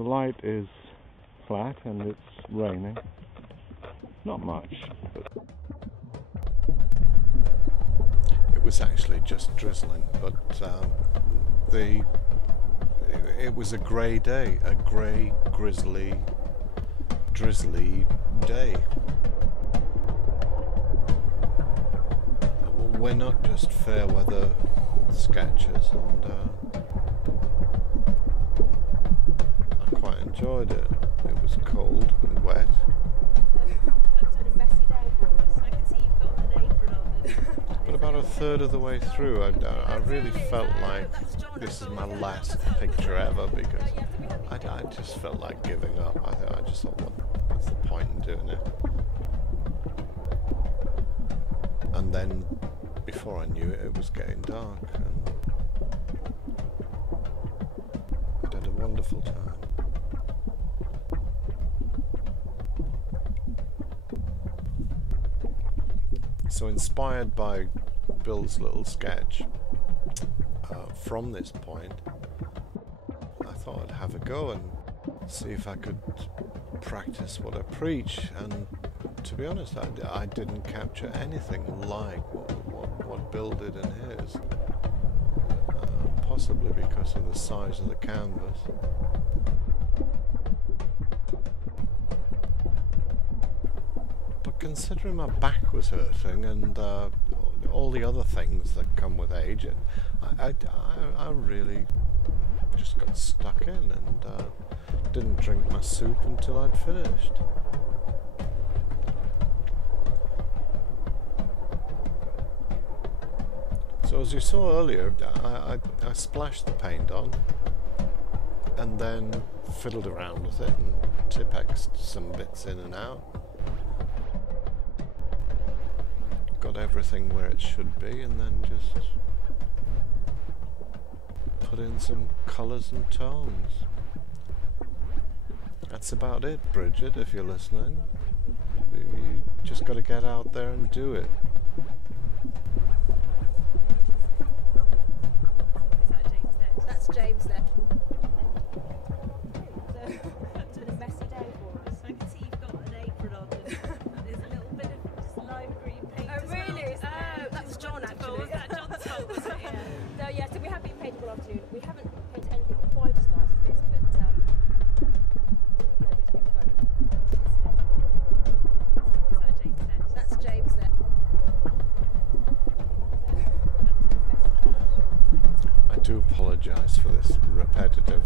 The light is flat and it's raining. Not much, but it was actually just drizzling, but it was a grey day, a grey, drizzly day. We're not just fair weather sketchers, and I quite enjoyed it. It was cold and wet. It's been a messy day for us. I can see you've got an apron on. But about a third of the way through, I really felt like this is my last picture ever, because I just felt like giving up. I just thought, what's the point in doing it? And then, before I knew it, it was getting dark, and I had a wonderful time. So, inspired by Bill's little sketch, from this point, I thought I'd have a go and see if I could practice what I preach. And to be honest, I didn't capture anything like what Bill did in his, possibly because of the size of the canvas. But considering my back was hurting and all the other things that come with age, I really just got stuck in and didn't drink my soup until I'd finished. So as you saw earlier, I splashed the paint on and then fiddled around with it and Tipp-Ex'd some bits in and out. Got everything where it should be, and then just put in some colours and tones. That's about it, Bridget, if you're listening. You just got to get out there and do it. That's James there. It's been a messy day for us. I can see you've got an apron on. There's a little bit of just lime green paint. Oh, really? Oh, that was John actually. Was that John's fault, was it? Yeah. So yeah, so we have been painting all afternoon. We haven't painted anything quite as nice as this, but no, but it's been fun. Is that James there? That's James there. I do apologise for this repetitive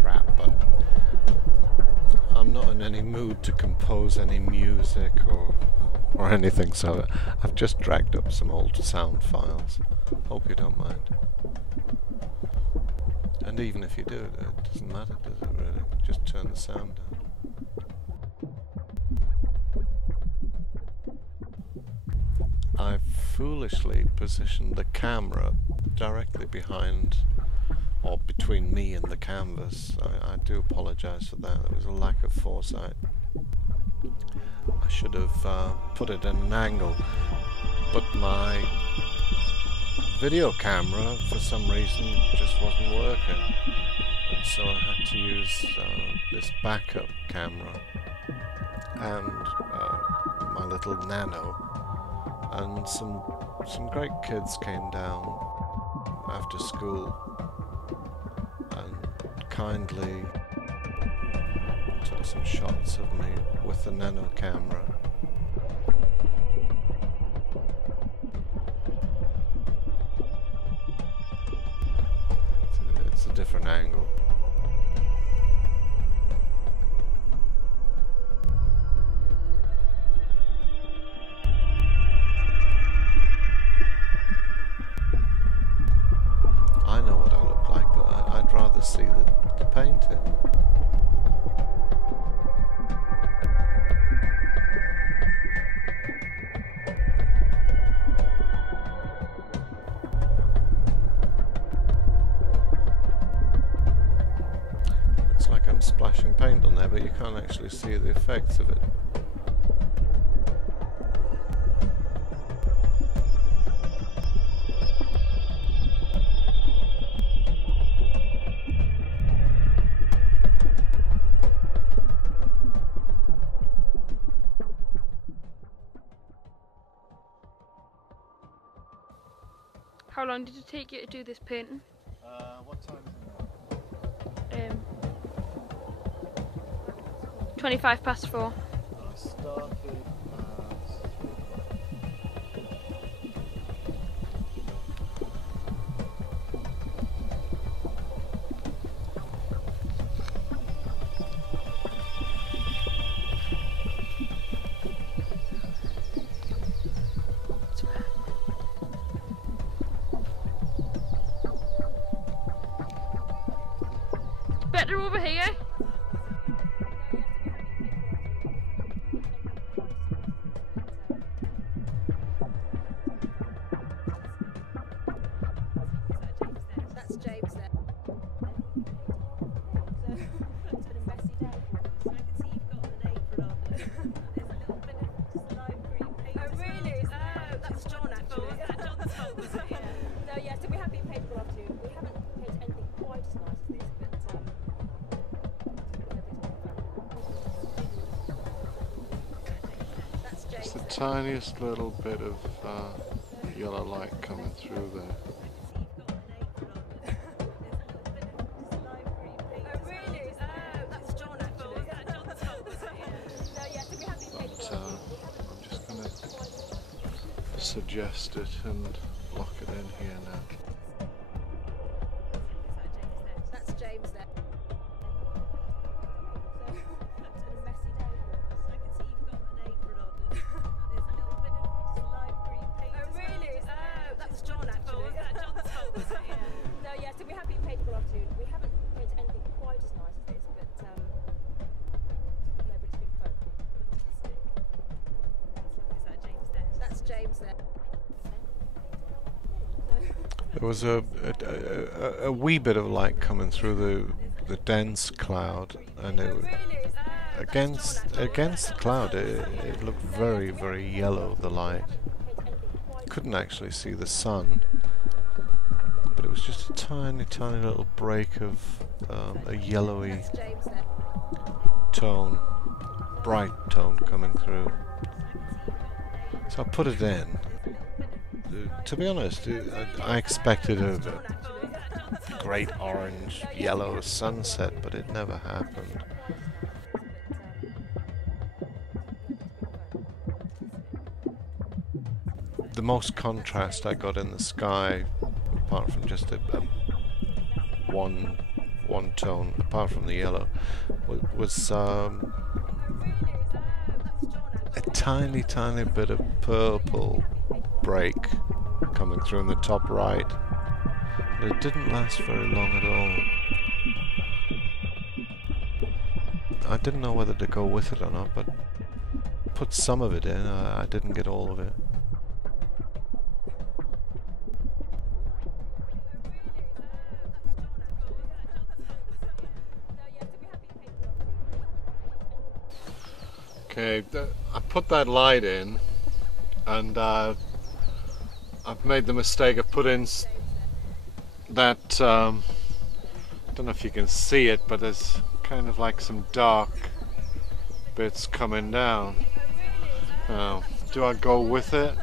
crap, but I'm not in any mood to compose any music or anything, so I've just dragged up some old sound files. Hope you don't mind. And even if you do, it doesn't matter, does it really? Just turn the sound down. I foolishly positioned the camera directly behind or between me and the canvas. I do apologise for that. There was a lack of foresight. I should have put it at an angle, but my video camera for some reason just wasn't working, and so I had to use this backup camera and my little Nano. And some great kids came down after school and kindly took some shots of me with the Nano camera. It's a different angle. I know what I look like, but I'd rather see the painting. Looks like I'm splashing paint on there, but you can't actually see the effects of it. How long did it take you to do this painting? What time is it now? 4:25. I started Better over here. That's James there. It's been a messy day for us. I can see you've got an apron on. There's a little bit of just lime green paint. Oh really? Oh, that's John actually. Was that John's fault, was it? Yeah. No, yeah, so we have been painted one afternoon. We haven't painted anything quite as nice as this, but that's James. it's the tiniest little bit of yellow light coming through there. Suggest it and lock it in here now. That's James there. So it's been a messy day for us. I can see you've got an apron on. There's a little bit of just lime green paint. Oh really? Oh, that's John actually. Was that John's fault, was it? Yeah. No, yeah, so we have been painted one afternoon. We haven't painted anything quite as nice as this, but no, but it's been fun. Fantastic. Is that James there? That's James there. There was a wee bit of light coming through the dense cloud, and it against the cloud it looked very, very yellow, the light. Couldn't actually see the sun, but it was just a tiny little break of a yellowy tone, bright tone coming through. So I put it in. To be honest, I expected a great orange, yellow sunset, but it never happened. The most contrast I got in the sky, apart from just one tone, apart from the yellow, was a tiny bit of purple break coming through in the top right, but it didn't last very long at all. I didn't know whether to go with it or not, but put some of it in. I didn't get all of it. Okay, I put that light in, and I've made the mistake of putting that, I don't know if you can see it, but there's kind of like some dark bits coming down. Now, do I go with it?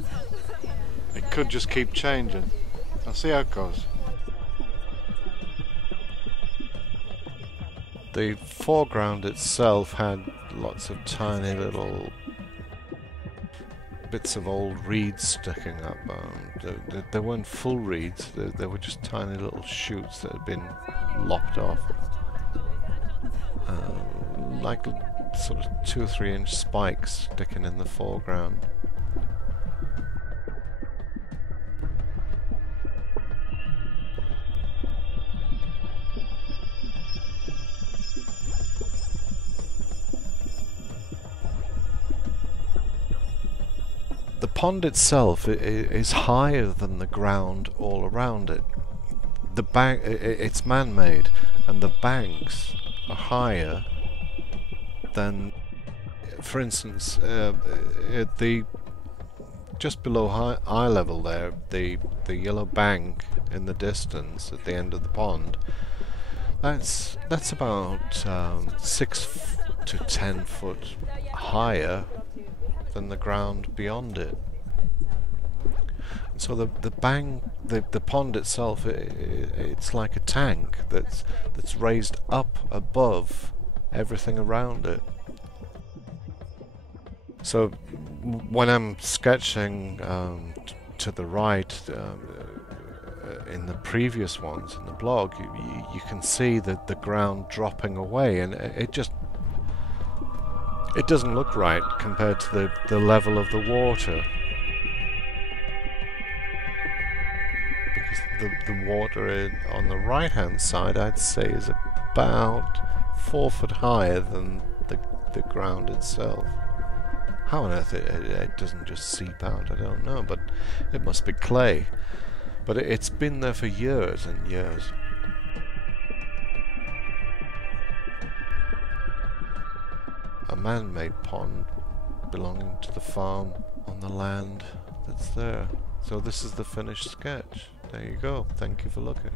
It could just keep changing. I'll see how it goes. The foreground itself had lots of tiny little bits of old reeds sticking up. They weren't full reeds, they were just tiny little shoots that had been lopped off. Like sort of 2 or 3 inch spikes sticking in the foreground. The pond itself is higher than the ground all around it. The bank, it's man-made, and the banks are higher than, for instance, at the just below eye level there, the yellow bank in the distance at the end of the pond. That's about 6 to 10 foot higher than the ground beyond it. So the pond itself, it's like a tank that's raised up above everything around it. So when I'm sketching to the right in the previous ones in the blog, you can see that the ground dropping away, and it doesn't look right compared to the level of the water. The water on the right hand side, I'd say, is about 4 foot higher than the ground itself. How on earth it doesn't just seep out, I don't know, but it must be clay. But it's been there for years and years. A man-made pond belonging to the farm on the land that's there. So this is the finished sketch. There you go. Thank you for looking.